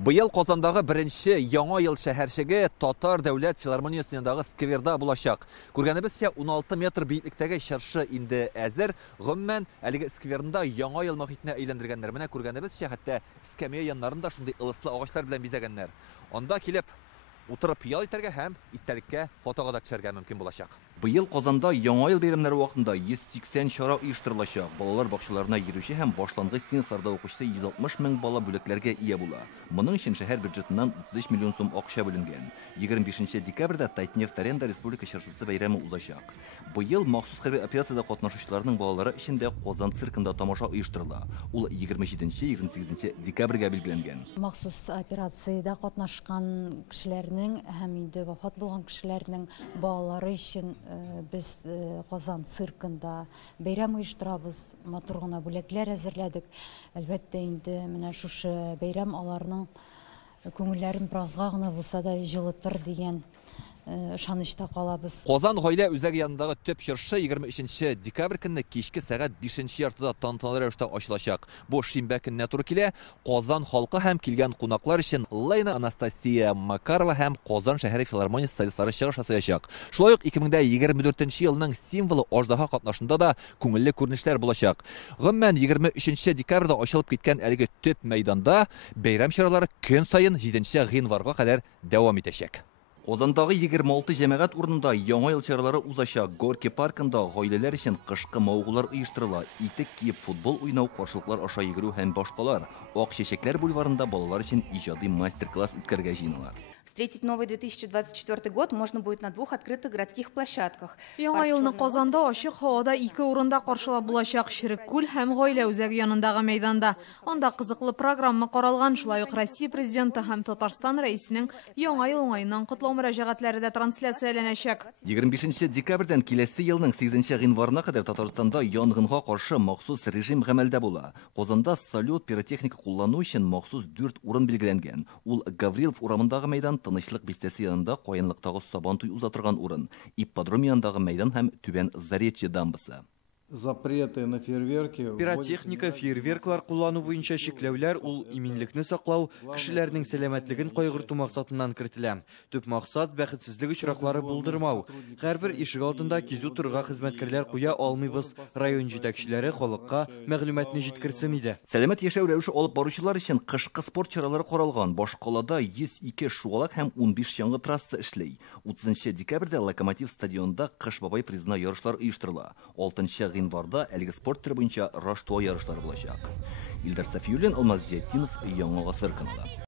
Быел Казандагы беренче яңа ел шәһәрчеге Татар дәүләт филармониясындагы скверда булачак. Күргәнебезчә 16 метр биеклектәге чыршы инде әзер. Гомумән, әлеге скверда яңа ел мохитенә әйләндергәннәр. Менә күргәнебезчә, хәтта скамья яннарында шундый ылыслы агачлар белән бизәгәннәр. Анда килеп утырып ял итәргә һәм истәлеккә фотога да төшәргә мөмкин булачак. Быел Казанда яңа ел бәйрәмнәре вакытында 180 чара оештырылачак. Балалар бакчаларына йөрүче һәм башлангыч сыйныфларда укучысы 160 мең бала бүләкләргә ия була. Моның өчен шәһәр бюджетыннан 33 миллион сум акча бүленгән. 25 декабрьдә Татнефть-Аренда республика чыршысы бәйрәме узачак. Быел махсус хәрби операциядә катнашучыларның балалары өчен дә Казан циркында тамаша оештырыла. Ул 27-28 декабрьгә билгеләнгән. Махсус операциядә катнашкан кешеләрнең һәм инде вафат булган кешеләрнең балалары өчен biz Казан циркында бәйрәм оештырабыз, матур гына бүләкләр әзерләдек. Әлбәттә инде менә шушы бәйрәм аларның күңелләрен биразга гына булса да җылытыр дигән ышанычта калабыз. Казан гаилә үзәге янындагы төп чыршы 23 декабрь көнне кичке сәгать 5 яртыда тантаналы рәвештә ачылачак. Бу шимбә көнне туры килә. Казан халкы һәм килгән кунаклар өчен Лейна Анастасия Макарова һәм Казан шәһәре филармониясе солистлары чыгыш ясаячак. Шулай ук 2024 елның символы аждаһа катнашында да күңелле күренешләр булачак. Гомумән 23 декабрьдә ачылып киткән әлеге төп мәйданда бәйрәм чаралары көн саен 7 гыйнварга кадәр дәвам итәчәк. Казандагы 26 җәмәгать урынында яңа ел чаралары узачак. Горки паркында гаиләләр өчен кышкы маугулар оештырыла. Итек киеп футбол уйнау, каршылыклар аша йөгерү һәм башкалар. Ак чәчәкләр бульварында балалар өчен иҗади мастер-класс үткәргә җыеналар. Встретить новый 2024 год можно будет на 2 открытых городских площадках. Яңа елны Казанда ачык һавада 2 урында каршылап булачак: Ширеккүл һәм гаилә үзәге янындагы мәйданда. Анда кызыклы программа каралган. Шулай ук Россия президенты һәм Татарстан рәисенең яңа ел уңаеннан котлау мөрәҗәгатьләре дә трансляцияләнәчәк. 25 декабрьдән киләсе елның 8 гыйнварына кадәр Татарстанда янгынга каршы махсус режим гамәлдә була. Казанда салют пиротехника куллану өчен махсус 4 урын билгеләнгән. Ул Гаврилов урамындагы мәйдан, Тынычлык бистәсе янында каенлыктагы сабан туй узатырган урын, ипподром янындагы мәйдан һәм Түбән Заречье дамбасы. Запреты на фейерверки. Пиротехника, фейерверклар куллану буенча чикләүләр ул иминлекне саклау, кешеләрнең сәламәтлеген кайгырту максатыннан кертелә. Төп максат бәхетсезлек очраклары булдырмау. Һәрбер ишек алдында кизү турга хезмәткәрләр куя алмыйбыз. Район җитәкчеләре халыкка мәгълүматны җиткерсен иде. Сәламәт яшәү рәвеше алып баручылар өчен кышкы спорт чаралары каралган. Башкалада 102 шуалак һәм 15 яңгы трасса эшләй. 30 декабрьдә Локомотив стадионында Кыш бабай призына ярышлар оештырыла. 6 гыйнварда әлеге спорт түрі буенча Раш-туа ярышлары булачак. Илдар Сафиуллин, Алмаз Зиятдинов, Яңа Гасыр каналы.